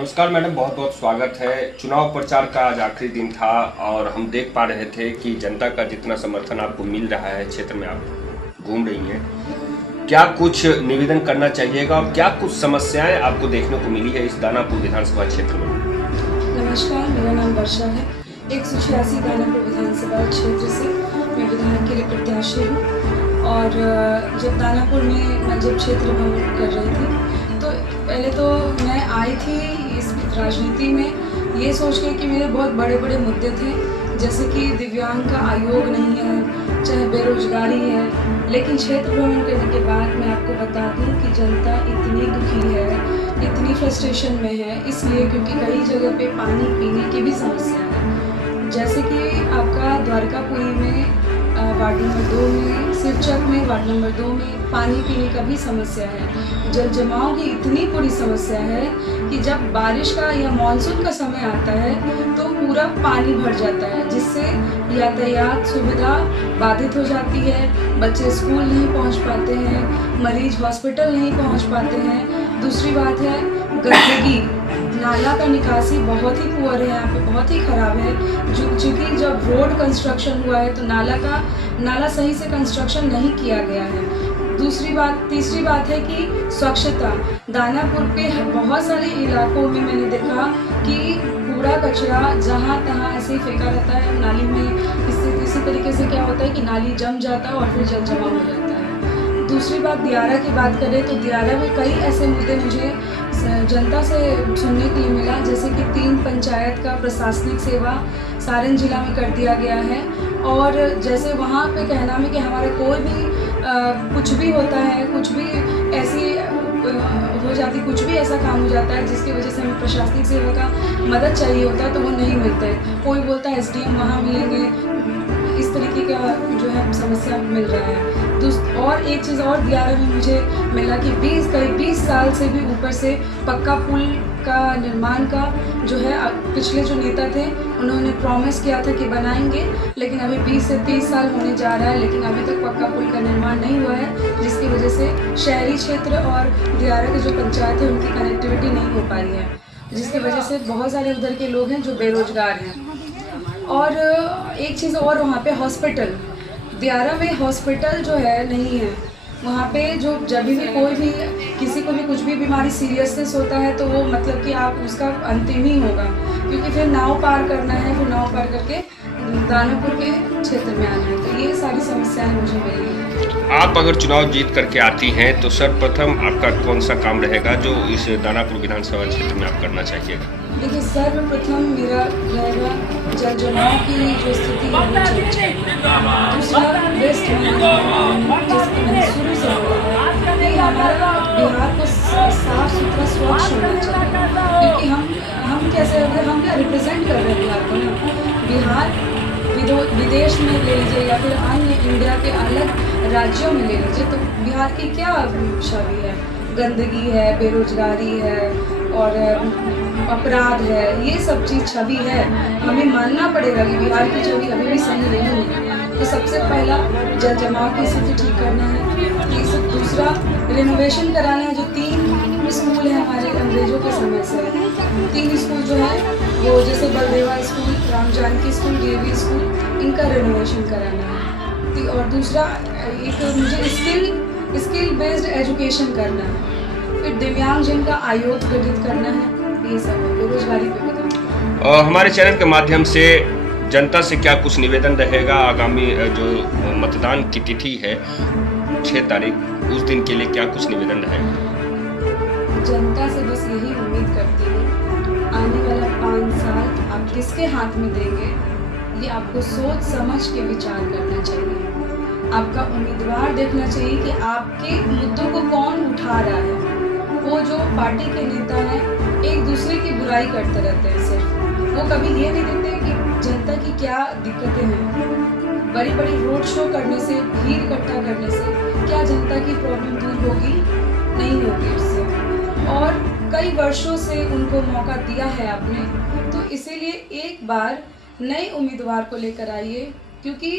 नमस्कार मैडम, बहुत बहुत स्वागत है। चुनाव प्रचार का आज आखिरी दिन था और हम देख पा रहे थे कि जनता का जितना समर्थन आपको मिल रहा है, क्षेत्र में आप घूम रही हैं, क्या कुछ निवेदन करना चाहिएगा और क्या कुछ समस्याएं आपको देखने को मिली है इस दानापुर विधानसभा क्षेत्र में? नमस्कार, मेरा नाम वर्षा है। 186 दानापुर विधानसभा क्षेत्र से मैं विधायक के लिए प्रत्याशी हूँ। और जब दानापुर में मैं जब क्षेत्र भ्रमण कर रही थी तो पहले तो मैं आई थी इस राजनीति में ये सोच के कि मेरे बहुत बड़े बड़े मुद्दे थे, जैसे कि दिव्यांग का आयोग नहीं है, चाहे बेरोजगारी है। लेकिन क्षेत्र भ्रमण करने के बाद मैं आपको बता दूं कि जनता इतनी दुखी है, इतनी फ्रस्ट्रेशन में है, इसलिए क्योंकि कई जगह पे पानी पीने की भी समस्या है। जैसे कि आपका द्वारकापुरी में वार्ड नंबर 2 में, सिरचक में वार्ड नंबर 2 में पानी पीने का भी समस्या है। जल जमाव की इतनी बड़ी समस्या है कि जब बारिश का या मानसून का समय आता है तो पूरा पानी भर जाता है, जिससे यातायात सुविधा बाधित हो जाती है। बच्चे स्कूल नहीं पहुंच पाते हैं, मरीज हॉस्पिटल नहीं पहुंच पाते हैं। दूसरी बात है गंदगी, नाला का निकासी बहुत ही पुअर है, यहाँ पे बहुत ही ख़राब है। चूँकि जब रोड कंस्ट्रक्शन हुआ है तो नाला सही से कंस्ट्रक्शन नहीं किया गया है। तीसरी बात है कि स्वच्छता। दानापुर के बहुत सारे इलाकों में मैंने देखा कि कूड़ा कचरा जहाँ तहाँ ऐसे ही फेंका रहता है नाली में। इसी तरीके से क्या होता है कि नाली जम जाता है और फिर जल जमा हो जाता है। दूसरी बात, दियारा की बात करें तो दियारा में कई ऐसे मुद्दे मुझे जनता से सुनने के लिए मिला, जैसे कि 3 पंचायत का प्रशासनिक सेवा सारण जिला में कर दिया गया है। और जैसे वहाँ पे कहना है कि हमारा कोई भी कुछ भी होता है, कुछ भी ऐसी हो जाती, कुछ भी ऐसा काम हो जाता है जिसकी वजह से हमें प्रशासनिक सेवा का मदद चाहिए होता है तो वो नहीं मिलता है। कोई बोलता है एसडीएम वहाँ मिलेंगे, इस तरीके का जो है समस्या मिल रहा है। और एक चीज़ और दियारा में मुझे मिला कि करीब 20 साल से भी ऊपर से पक्का पुल का निर्माण का जो है पिछले जो नेता थे उन्होंने प्रॉमिस किया था कि बनाएंगे, लेकिन अभी 20 से 30 साल होने जा रहा है लेकिन अभी तक पक्का पुल का निर्माण नहीं हुआ है, जिसकी वजह से शहरी क्षेत्र और दियारा के जो पंचायत है उनकी कनेक्टिविटी नहीं हो पा रही है, जिसकी वजह से बहुत सारे उधर के लोग हैं जो बेरोजगार हैं। और एक चीज़ और, वहाँ पे हॉस्पिटल, दियारा में हॉस्पिटल जो है नहीं है। वहाँ पे जो जब भी कोई भी किसी को भी कुछ भी बीमारी सीरियसनेस होता है तो वो मतलब कि आप उसका अंतिम ही होगा, क्योंकि फिर नाव पार करना है, फिर नाव पार करके दानापुर के क्षेत्र में आना है। तो ये सारी समस्याएं मुझे मिली हैं। आप अगर चुनाव जीत करके आती हैं तो सर्वप्रथम आपका कौन सा काम रहेगा जो इस दानापुर विधानसभा क्षेत्र में आप करना चाहिएगा? देखिए, सर्वप्रथम मेरा रहेगा जल जमाव की जो स्थिति है दूसरा वेस्ट मैनेजमेंट शुरू से हो रहा है कि हमारा बिहार को साफ सुथरा स्वच्छ होना चाहिए, क्योंकि हम कैसे हम क्या रिप्रेजेंट कर रहे हैं बिहार को ना। बिहार विदेश में ले लीजिए या फिर अन्य इंडिया के अलग राज्यों में ले लीजिए तो बिहार की क्या छवि है? गंदगी है, बेरोजगारी है और अपराध है, ये सब चीज़ छवि है। हमें मानना पड़ेगा कि बिहार की छवि अभी भी सही नहीं है। तो सबसे पहला जल जमाव की स्थिति ठीक करना है। दूसरा, रिनोवेशन कराना है। जो 3 स्कूल हैं हमारे अंग्रेजों के समय से, 3 स्कूल जो है वो जैसे Baldeva school, Ram Janki school, DAV school, इनका रिनोवेशन कराना है। और दूसरा, एक मुझे स्किल बेस्ड एजुकेशन करना है। फिर दिव्यांग जन का आयोग गठित करना है। ये सब बेरोजगारी पे भी काम। हमारे चैनल के माध्यम से जनता से क्या कुछ निवेदन रहेगा? आगामी जो मतदान की तिथि है 6 तारीख, उस दिन के लिए क्या कुछ निवेदन रहेगा? जनता से बस यही उम्मीद करती हूँ, आने वाला 5 साल आप किसके हाथ में देंगे ये आपको सोच समझ के विचार करना चाहिए। आपका उम्मीदवार देखना चाहिए कि आपके मुद्दों को कौन उठा रहा है। वो जो पार्टी के नेता हैं एक दूसरे की बुराई करते रहते हैं, सिर्फ वो कभी ये नहीं देखते कि जनता की क्या दिक्कतें हैं। बड़ी बड़ी रोड शो करने से, भीड़ इकट्ठा करने से क्या जनता की प्रॉब्लम दूर होगी? नहीं होगी उससे। और कई वर्षों से उनको मौका दिया है आपने, तो इसीलिए एक बार नए उम्मीदवार को लेकर आइए, क्योंकि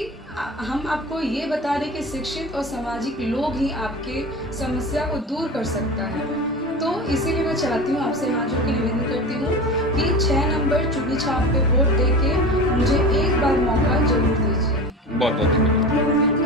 हम आपको ये बता रहे कि शिक्षित और सामाजिक लोग ही आपके समस्या को दूर कर सकता है। तो इसीलिए मैं चाहती हूँ, आपसे हाथ जोड़ के निवेदन करती हूँ कि 6 नंबर चुनी छाप पे वोट दे के मुझे एक बार मौका जरूर दीजिए। बहुत बहुत धन्यवाद।